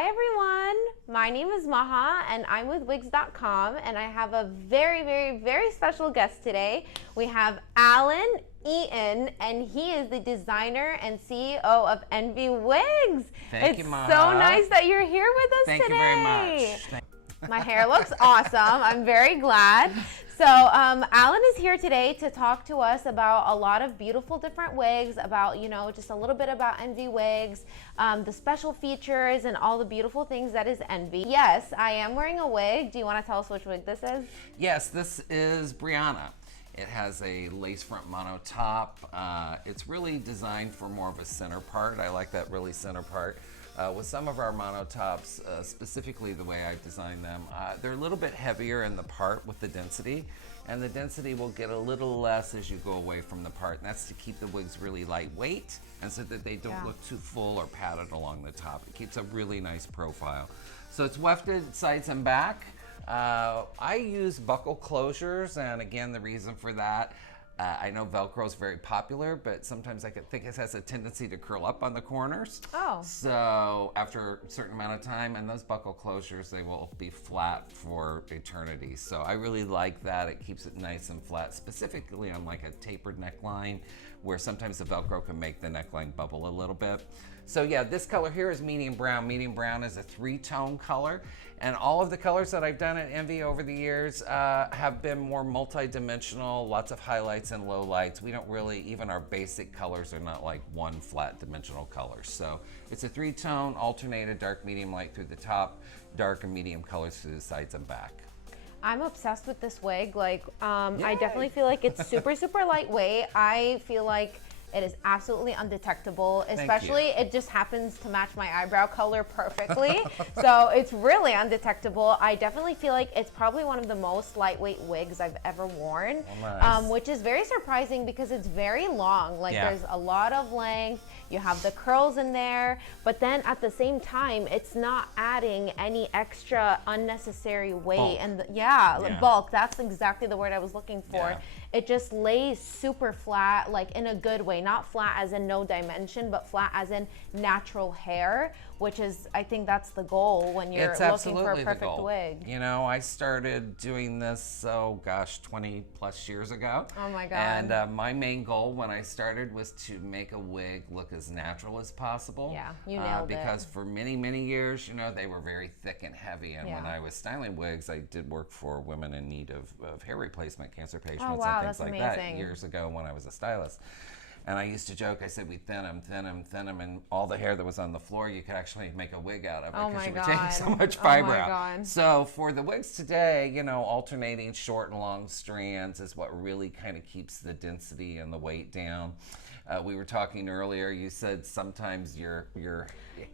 Hi everyone, my name is Maha and I'm with Wigs.com and I have a very special guest today. We have Alan Eaton and he is the designer and CEO of ENVY Wigs. Thank you, Maha. It's so nice that you're here with us Thank today. you very much. My hair looks awesome. I'm very glad. So Alan is here today to talk to us about a lot of beautiful different wigs, about, you know, just a little bit about ENVY Wigs, the special features and all the beautiful things that is ENVY. Yes, I am wearing a wig. Do you want to tell us which wig this is? Yes, this is Brianna. It has a lace front mono top. It's really designed for more of a center part. I like that really center part. With some of our mono tops, specifically the way I've designed them, they're a little bit heavier in the part with the density, and the density will get a little less as you go away from the part, and that's to keep the wigs really lightweight and so that they don't look too full or padded along the top. It keeps a really nice profile. So it's wefted sides and back. I use buckle closures, and again, the reason for that, I know Velcro is very popular, but sometimes I think it has a tendency to curl up on the corners. Oh. So after a certain amount of time, and those buckle closures, they will be flat for eternity. So I really like that. It keeps it nice and flat, specifically on like a tapered neckline, where sometimes the Velcro can make the neckline bubble a little bit. So yeah, this color here is medium brown. Medium brown is a 3-tone color. And all of the colors that I've done at ENVY over the years have been more multi-dimensional, lots of highlights and lowlights. We don't really, even our basic colors are not like one flat dimensional color. So it's a 3-tone, alternated dark, medium, light through the top, dark and medium colors through the sides and back. I'm obsessed with this wig. Like, I definitely feel like it's super lightweight. I feel like it is absolutely undetectable, especially it just happens to match my eyebrow color perfectly. So it's really undetectable. I definitely feel like it's probably one of the most lightweight wigs I've ever worn, which is very surprising because it's very long. Like there's a lot of length. You have the curls in there, but then at the same time, it's not adding any extra unnecessary weight. Bulk. Bulk. That's exactly the word I was looking for. It just lays super flat, like in a good way, not flat as in no dimension, but flat as in natural hair, which is, I think that's the goal when you're looking for a perfect wig. You know, I started doing this, 20 plus years ago. Oh my God. And my main goal when I started was to make a wig look as natural as possible. Yeah, you nailed it. Because for many years, you know, they were very thick and heavy. And when I was styling wigs, I did work for women in need of hair replacement, cancer patients, and things like that years ago when I was a stylist. And I used to joke, I said, we thin them, and all the hair that was on the floor, you could actually make a wig out of it because you were taking so much fiber out. So for the wigs today, you know, alternating short and long strands is what really kind of keeps the density and the weight down. We were talking earlier, you said sometimes your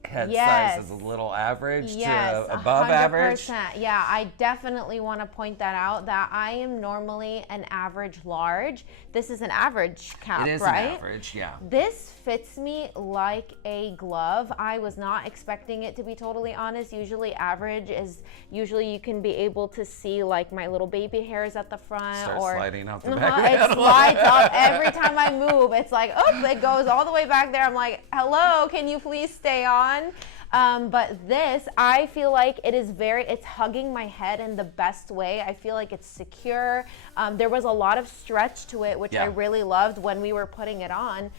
head size is a little average to above 100%. Average. Yeah, I definitely want to point that out, that I am normally an average large. This is an average cap, It is right? an average, yeah. This fits me like a glove. I was not expecting it, to be totally honest. Usually average is, usually you can be able to see like my little baby hairs at the front. Start or sliding out the back. It slides up every time I move. It's like, oh, it goes all the way back there. I'm like, hello, can you please stay on? But this, I feel like it is it's hugging my head in the best way. I feel like it's secure. There was a lot of stretch to it, which I really loved when we were putting it on.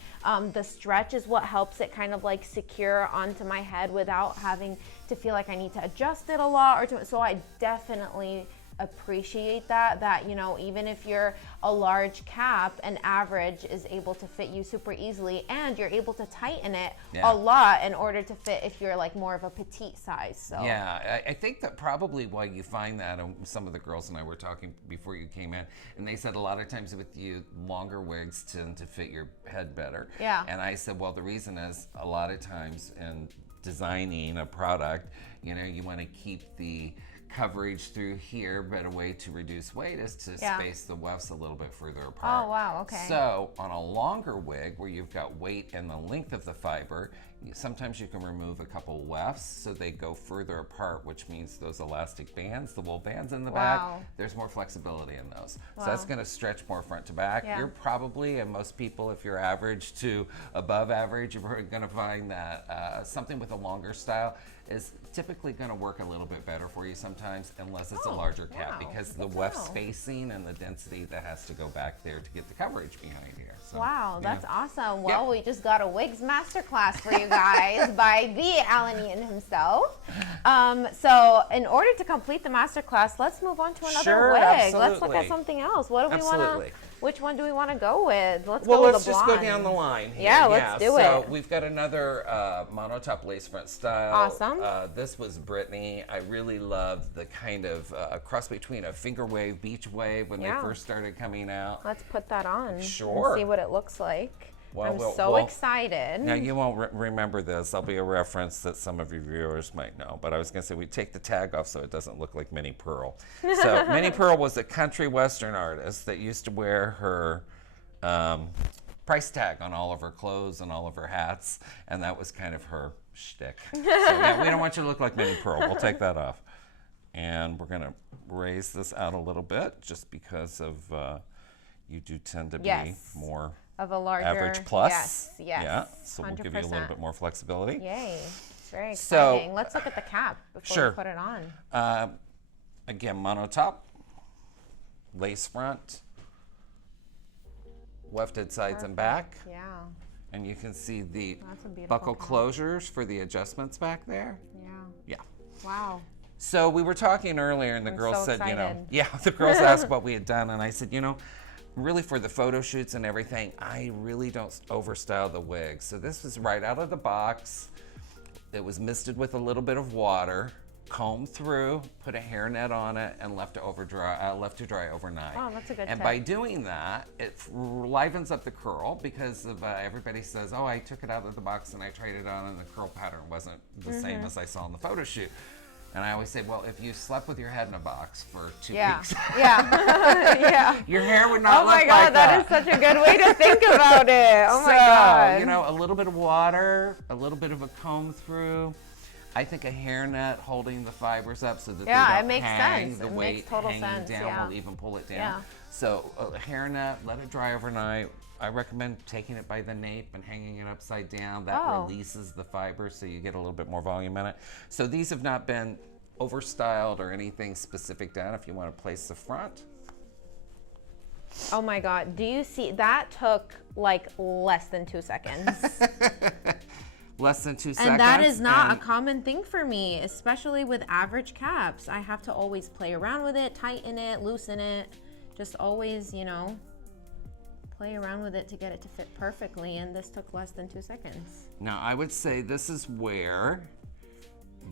The stretch is what helps it kind of like secure onto my head without having to feel like I need to adjust it a lot. So I definitely appreciate that, you know, even if you're a large cap, an average is able to fit you super easily, and you're able to tighten it a lot in order to fit if you're like more of a petite size. So yeah, I think that probably why you find that, and some of the girls and I were talking before you came in, and they said a lot of times with you, longer wigs tend to fit your head better. Yeah. And I said, well, the reason is a lot of times in designing a product, you know, you want to keep the coverage through here, but a way to reduce weight is to space the wefts a little bit further apart. Oh, wow, okay. So on a longer wig where you've got weight and the length of the fiber, sometimes you can remove a couple wefts so they go further apart, which means those elastic bands, the wool bands in the back, there's more flexibility in those. So that's going to stretch more front to back. You're probably, and most people, if you're average to above average, you're going to find that something with a longer style is typically going to work a little bit better for you sometimes, unless it's a Oh, larger cap, wow. because the Good to weft know. spacing and the density that has to go back there to get the coverage behind here. So, Wow, yeah. that's awesome. Well, Yeah. we just got a Wigs masterclass for you guys by the Alan Eaton himself. So in order to complete the masterclass, let's move on to another Sure, wig. Let's look absolutely. at something else. What do we want Absolutely. to? Which one do we want to go with? Let's Well, go with let's the just blonde. go down the line here. Yeah, let's do So it. we've got another monotop lace front style. Awesome. This was Brittaney. I really loved the kind of cross between a finger wave, beach wave when Yeah. they first started coming out. Let's put that on. Sure. And see what it looks like. Well, I'm well, so well, excited. Now, you won't remember this. I'll be a reference that some of your viewers might know. But I was going to say, we take the tag off so it doesn't look like Minnie Pearl. So Minnie Pearl was a country western artist that used to wear her price tag on all of her clothes and all of her hats. And that was kind of her shtick. So yeah, we don't want you to look like Minnie Pearl. We'll take that off. And we're going to raise this out a little bit just because of you do tend to be Yes. more Of a larger average plus. Yes, yes. Yeah, so we'll give you a little 100%. bit more flexibility. Yay. It's very So- exciting. Let's look at the cap before Sure. we put it on. Again, monotop, lace front, wefted sides and back. Yeah. And you can see the That's a beautiful buckle cap. closures for the adjustments back there. Yeah. Yeah. Wow. So we were talking earlier and the I'm girls so said, you know, excited. yeah, the girls asked what we had done. And I said, you know, really for the photo shoots and everything, I really don't overstyle the wigs. So this was right out of the box. It was misted with a little bit of water, combed through, put a hairnet on it, and left to dry overnight. Oh, that's a good And tip. by doing that, it livens up the curl because of everybody says, oh, I took it out of the box and I tried it on and the curl pattern wasn't the Mm-hmm. same as I saw in the photo shoot. And I always say, well, if you slept with your head in a box for 2 Yeah. weeks, Yeah. Yeah. your hair would not Oh my look God, like that is such a good way to think about it. Oh my so, God. you know, a little bit of water, a little bit of a comb through. I think a hairnet holding the fibers up so that Yeah, they it don't makes hang. sense. The It weight makes total hanging sense, down yeah. will even pull it down. Yeah. So a hairnet, let it dry overnight. I recommend taking it by the nape and hanging it upside down. That Oh. releases the fibers so you get a little bit more volume in it. So these have not been overstyled or anything specific done. If you want to place the front. Oh my God. Do you see that took like less than 2 seconds? Less than 2 seconds. And that is not and a common thing for me, especially with average caps. I have to always play around with it, tighten it, loosen it. Just always, you know, play around with it to get it to fit perfectly. And this took less than 2 seconds. Now, I would say this is where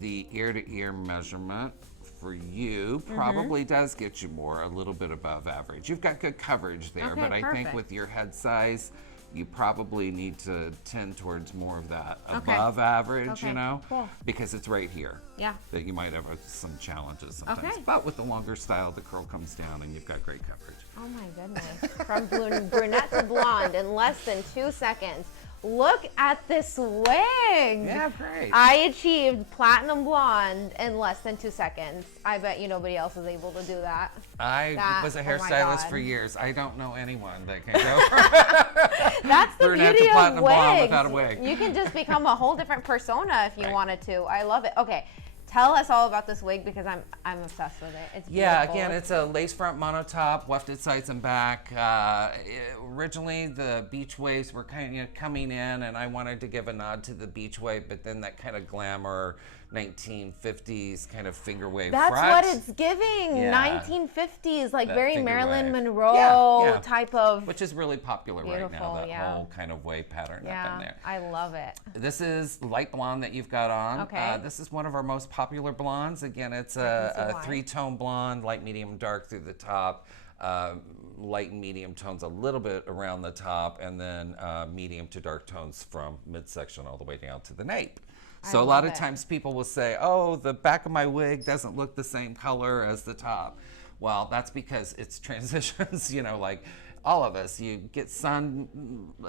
the ear-to-ear measurement for you probably does get you a little bit above average. You've got good coverage there, Okay, but I think perfect. with your head size, you probably need to tend towards more of that Okay. above average, Okay, you know, cool. because it's right here Yeah. that you might have some challenges sometimes. Okay. But with the longer style, the curl comes down and you've got great coverage. Oh my goodness. From brunette to blonde in less than 2 seconds. Look at this wig. Yeah, great. I achieved platinum blonde in less than 2 seconds. I bet you nobody else was able to do that. I was a oh my hairstylist God. for years. I don't know anyone that can go That's the brunette beauty to of platinum blonde wigs. without a wig. You can just become a whole different persona if you Right. wanted to. I love it. Okay, tell us all about this wig because I'm obsessed with it. It's Yeah, beautiful. again, it's a lace front monotop, wefted sides and back. Originally, the beach waves were kind of coming in, and I wanted to give a nod to the beach wave, but then that kind of glamour 1950s kind of finger wave That's front. what it's giving. Yeah. 1950s, like That very finger Marilyn wave. Monroe Yeah, yeah. type of. Which is really popular right now, Beautiful, that yeah. whole kind of wave pattern up in Yeah, there. I love it. This is light blonde that you've got on. Okay. This is one of our most popular blondes. Again, it's I can a see why. 3-tone blonde, light, medium, dark through the top. Light and medium tones a little bit around the top, and then medium to dark tones from midsection all the way down to the nape. So a lot love of it. times people will say, oh, the back of my wig doesn't look the same color as the top. Well, that's because it's transitions, you know, like all of us, you get sun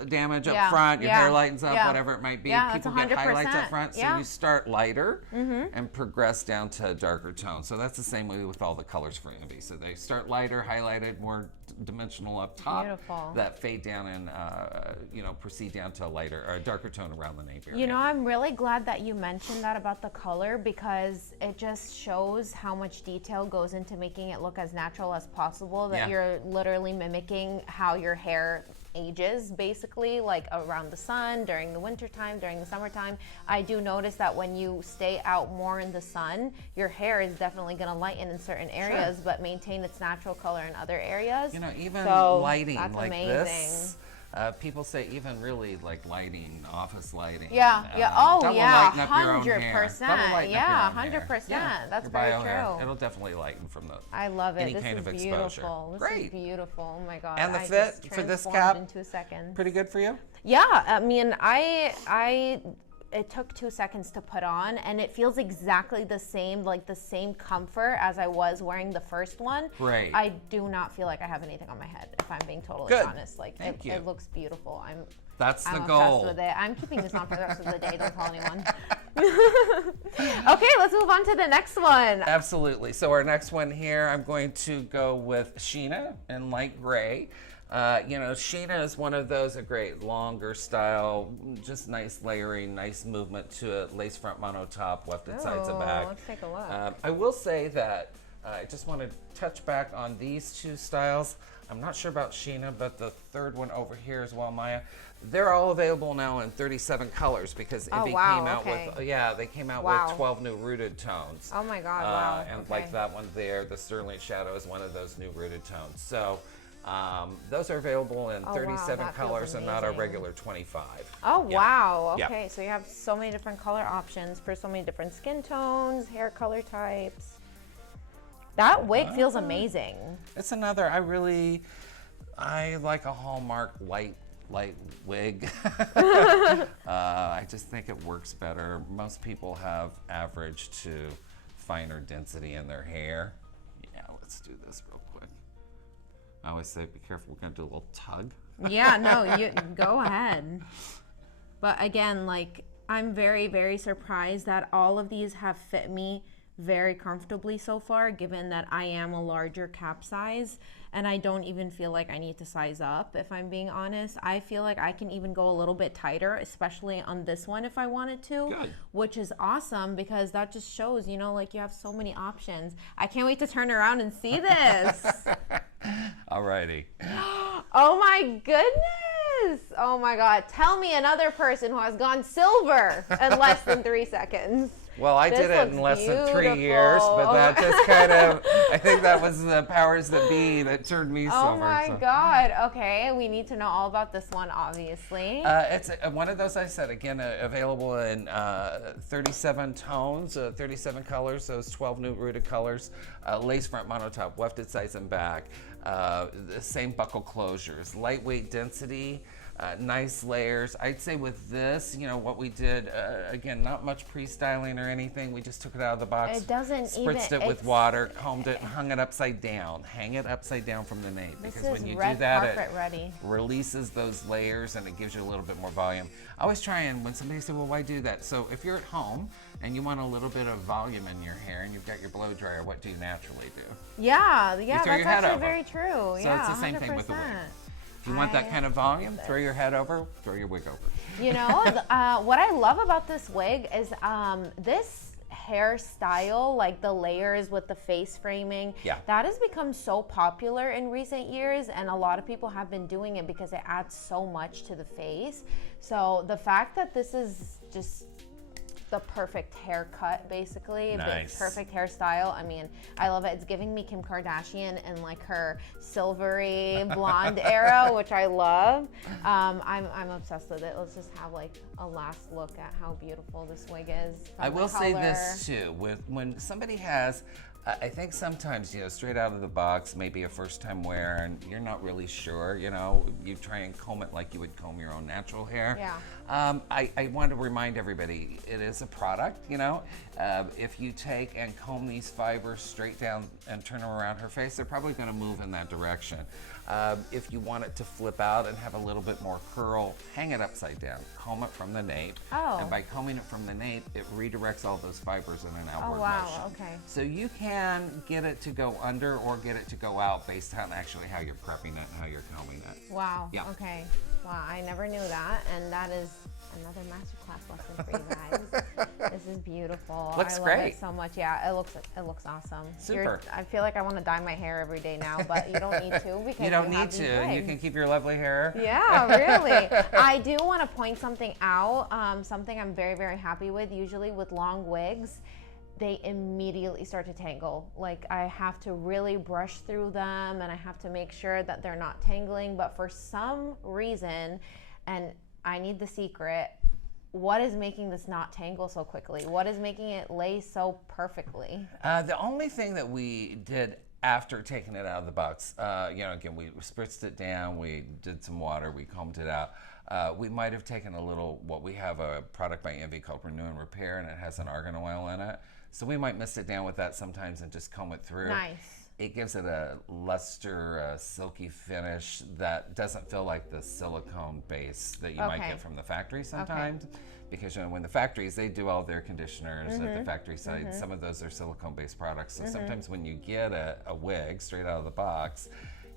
damage up Yeah, front, your yeah, hair lightens up, yeah. whatever it might be. Yeah, People that's get highlights 100%. up front, so Yeah. you start lighter and progress down to a darker tone. So that's the same way with all the colors for ENVY. So they start lighter, highlighted, more dimensional up top. Beautiful. That fade down and proceed down to a lighter or a darker tone around the nape area. You know, I'm really glad that you mentioned that about the color, because it just shows how much detail goes into making it look as natural as possible, that Yeah. you're literally mimicking how your hair ages, basically, like around the sun, during the winter time, during the summertime. I do notice that when you stay out more in the sun, your hair is definitely going to lighten in certain areas, but maintain its natural color in other areas. You know, even So, lighting that's like amazing. this. People say even really like lighting, office lighting. Yeah, yeah. that Oh, will yeah, lighten up your own hair. 100%. That'll lighten up Yeah, your own hair. 100%. Yeah, That's your very bio hair. true. It'll definitely lighten from the I love it. any This kind is of exposure. beautiful. This Great. is beautiful. Oh my god. And the I fit just for this transformed cap? in 2 seconds. Pretty good for you? Yeah, I mean, it took 2 seconds to put on, and it feels exactly the same, like the same comfort as I was wearing the first one. Great. I do not feel like I have anything on my head, if I'm being totally Good. honest. Like, Thank you. it looks beautiful. That's the I'm goal. obsessed with it. I'm keeping this on for the rest of the day. Don't tell anyone. Okay, let's move on to the next one. Absolutely. So our next one here, I'm going to go with Sheena in light gray. Sheena is one of those, a great longer style, just nice layering, nice movement to it, lace front mono top, wefted sides and back. Let's take a look. I will say that I just want to touch back on these two styles. I'm not sure about Sheena, but the third one over here as well, Maya. They're all available now in 37 colors because ENVY wow, came out okay. with, they came out Wow. with 12 new rooted tones. Oh my God, wow. And okay. like that one there, the Sterling Shadow is one of those new rooted tones. So those are available in wow, 37 that feels colors and not a amazing. regular 25. Oh, Yeah. wow. Yeah. Okay, so you have so many different color options for so many different skin tones, hair color types. That wig feels amazing. It's another, I like a Hallmark light wig. I just think it works better. Most people have average to finer density in their hair. Yeah, let's do this real quick. I always say, be careful, we're gonna do a little tug. Yeah, no, you go ahead. But again, like, I'm very, very surprised that all of these have fit me very comfortably so far, given that I am a larger cap size, and I don't even feel like I need to size up, if I'm being honest. I feel like I can even go a little bit tighter, especially on this one if I wanted to. Good. Which is awesome, because that just shows, like you have so many options. I can't wait to turn around and see this. Alrighty. Oh my goodness! Oh my God. Tell me another person who has gone silver in less than 3 seconds. Well, I This did it in looks less than 3 beautiful. years, but Oh that my- just kind of, I think that was the powers that be that turned me silver. Oh my God. Okay, we need to know all about this one, obviously. It's one of those, I said, again, available in 37 tones, 37 colors, those 12 new rooted colors, lace front monotop, wefted sides and back, the same buckle closures, lightweight density, nice layers. I'd say with this, what we did, again, not much pre-styling or anything. We just took it out of the box, It doesn't spritzed even- it with it's- water, combed it, and hung it upside down. Hang it upside down from the nape, This because is when you red do that, carpet it ready. releases those layers and it gives you a little bit more volume. I always try, and when somebody says, well, why do that? So if you're at home and you want a little bit of volume in your hair and you've got your blow dryer, what do you naturally do? Yeah, throw that's your head actually over. very true. So Yeah, it's the same thing with the wig. 100%. If you want that I kind of volume, throw your head over, throw your wig over. What I love about this wig is this hairstyle, like the layers with the face framing, Yeah. that has become so popular in recent years, and a lot of people have been doing it because it adds so much to the face. So the fact that this is just the perfect haircut, basically, Nice. the perfect hairstyle. I mean, I love it. It's giving me Kim Kardashian in like her silvery blonde era, which I love. I'm obsessed with it. Let's just have like a last look at how beautiful this wig is. I from the will say color. this too, when somebody has I think sometimes, straight out of the box, maybe a first time wear and you're not really sure, you try and comb it like you would comb your own natural hair. Yeah. I want to remind everybody, it is a product, if you take and comb these fibers straight down and turn them around her face, they're probably going to move in that direction. If you want it to flip out and have a little bit more curl, hang it upside down, comb it from the nape. Oh. And by combing it from the nape, it redirects all those fibers in an outward Oh, wow, motion. okay. So you can get it to go under or get it to go out based on actually how you're prepping it and how you're combing it. Wow. Yeah. Okay. Wow, I never knew that, and that is another masterclass lesson for you guys. This is beautiful. Looks I love great. it so much. Yeah, it looks awesome. Super. I feel like I want to dye my hair every day now, but you don't need to because You don't have need these to. You wigs. can keep your lovely hair. Yeah, really. I do want to point something out. Something I'm very, very happy with. Usually with long wigs, they immediately start to tangle. Like I have to really brush through them and I have to make sure that they're not tangling. But for some reason, and I need the secret, what is making this not tangle so quickly? What is making it lay so perfectly? The only thing that we did after taking it out of the box, again, we spritzed it down, we did some water, we combed it out. We might have taken we have a product by ENVY called Renew and Repair, and it has an argan oil in it. So we might mist it down with that sometimes and just comb it through. Nice. It gives it a luster, silky finish that doesn't feel like the silicone base that you might Okay. get from the factory sometimes. Because when the factories, they do all their conditioners at the factory side. Some of those are silicone-based products. So sometimes when you get a wig straight out of the box,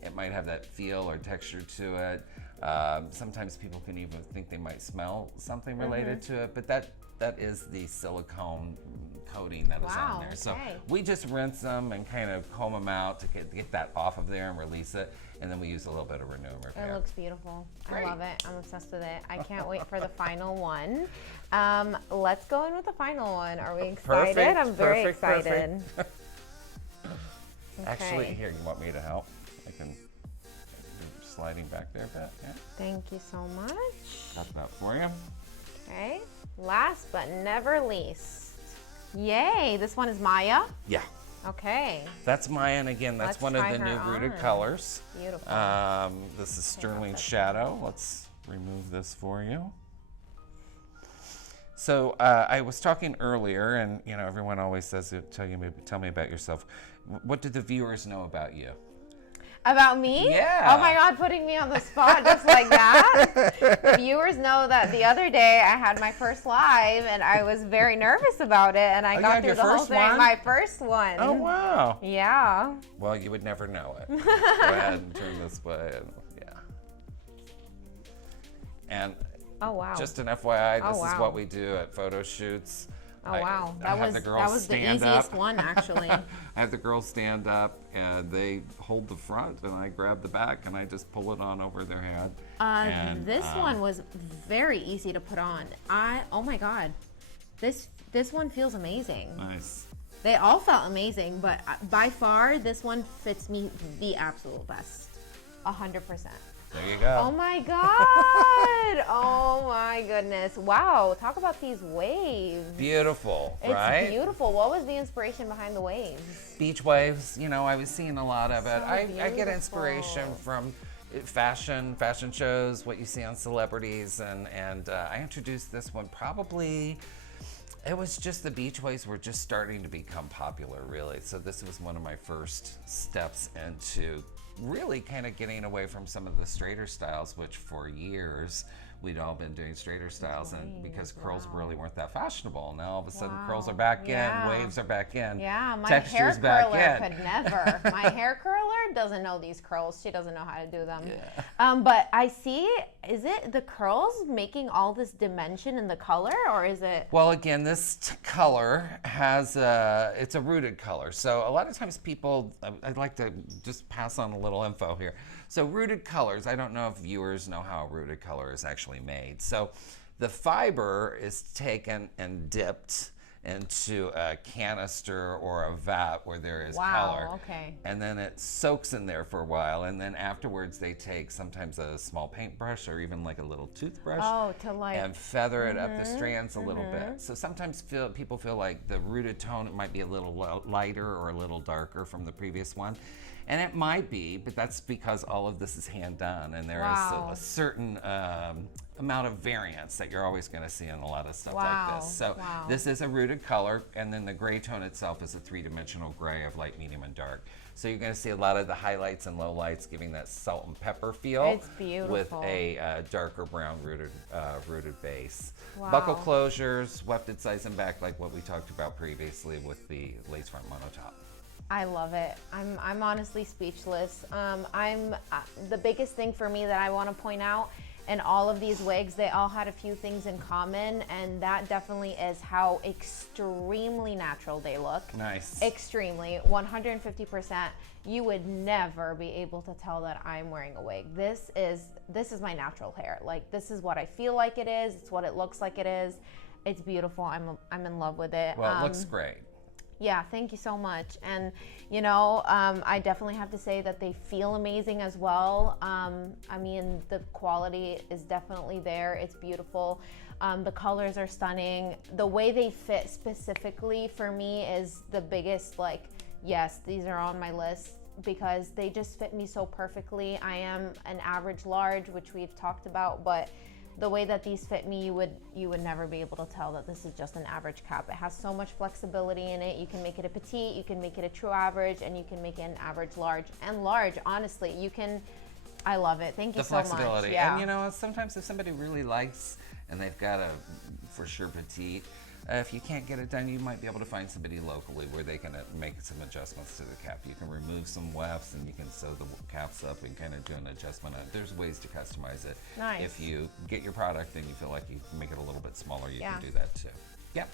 it might have that feel or texture to it. Sometimes people can even think they might smell something related to it, but that is the silicone coating that is Wow, on there. So okay. we just rinse them and kind of comb them out to get that off of there and release it, and then we use a little bit of Renew and Repair. It looks beautiful. Great. I love it. I'm obsessed with it. I can't wait for the final one. Let's go in with the final one. Are we excited? Perfect, I'm very perfect, excited. Actually, Okay. here, you want me to help? I can sliding back there a bit. Yeah, Thank you so much. got that for you. Okay. Last but never least. Yay, this one is Maya. Yeah, Okay. that's Maya, and again, that's Let's one of try the her new rooted on. colors. Beautiful. This is Sterling Shadow. Let's remove this for you. So I was talking earlier, and everyone always says, "Tell me about yourself." What do the viewers know about you? About me? Yeah. Oh my God, putting me on the spot just like that. The viewers know that the other day I had my first live and I was very nervous about it, and I you got had through your the whole first thing. one? My first one. Oh wow! Yeah. Well, you would never know it. Go ahead and turn this way, and yeah. And Oh wow. just an FYI, this Oh, is wow. what we do at photo shoots. Oh wow. I have the girls that was the stand easiest up. one actually. I have the girls stand up and they hold the front, and I grab the back and I just pull it on over their head. And, This one was very easy to put on. Oh my God. This one feels amazing. Nice. They all felt amazing, but by far this one fits me the absolute best. 100%. There you go. Oh my God. Oh my goodness. Wow. Talk about these waves. Beautiful, It's right? beautiful. What was the inspiration behind the waves? Beach waves, I was seeing a lot of it. So I get beautiful. inspiration from fashion shows, what you see on celebrities, and I introduced this one probably, it was just the beach waves were just starting to become popular, really. So this was one of my first steps into really kind of getting away from some of the straighter styles, which for years we'd all been doing straighter styles, and because curls really weren't that fashionable. Now all of a sudden curls are back Yeah. in, waves are back in, Yeah, my textures hair back curler in. could never. My hair curler doesn't know these curls. She doesn't know how to do them. Yeah. But I see, is it the curls making all this dimension in the color, or is it? Well, again, this color has it's a rooted color. So a lot of times people, I'd like to just pass on a little info here. So rooted colors, I don't know if viewers know how a rooted color is actually made. So the fiber is taken and dipped into a canister or a vat where there is Wow, color. okay. And then it soaks in there for a while, and then afterwards they take sometimes a small paintbrush or even like a little toothbrush to like and feather it up the strands a little bit. So sometimes people feel like the rooted tone might be a little lighter or a little darker from the previous one. And it might be, but that's because all of this is hand done, and there is a certain amount of variance that you're always going to see in a lot of stuff like this. So this is a rooted color, and then the gray tone itself is a three-dimensional gray of light, medium, and dark. So you're going to see a lot of the highlights and lowlights giving that salt and pepper feel. It's beautiful. With a darker brown rooted base. Wow. Buckle closures, wefted sides and back, like what we talked about previously with the lace front monotop. I love it. I'm honestly speechless. The biggest thing for me that I want to point out in all of these wigs, they all had a few things in common, and that definitely is how extremely natural they look. Nice. Extremely, 150%. You would never be able to tell that I'm wearing a wig. This is my natural hair. Like, this is what I feel like it is. It's what it looks like it is. It's beautiful. I'm in love with it. Well, it looks great. Yeah, thank you so much. And you know, I definitely have to say that they feel amazing as well. I mean, the quality is definitely there. It's beautiful. The colors are stunning. The way they fit specifically for me is the biggest, like, yes, these are on my list because they just fit me so perfectly. I am an average large, which we've talked about, but the way that these fit me, you would never be able to tell that this is just an average cap. It has so much flexibility in it. You can make it a petite, you can make it a true average, and you can make it an average large. And large, honestly, you can, I love it. Thank you so much. The flexibility. Yeah. And you know, sometimes if somebody really likes and they've got a, for sure, petite, if you can't get it done, you might be able to find somebody locally where they can make some adjustments to the cap. You can remove some wefts and you can sew the caps up and kind of do an adjustment. There's ways to customize it. Nice. If you get your product and you feel like you can make it a little bit smaller, you can do that too. Yeah.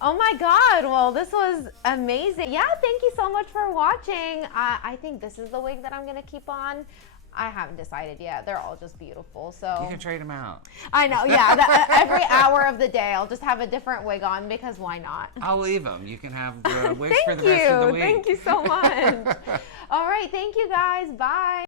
Oh my God, well, this was amazing. Yeah, thank you so much for watching. I think this is the wig that I'm gonna keep on. I haven't decided yet. They're all just beautiful. So you can trade them out. I know, yeah. Every hour of the day, I'll just have a different wig on because why not? I'll leave them. You can have the wigs for the rest of the week. Thank you so much. All right, thank you guys. Bye.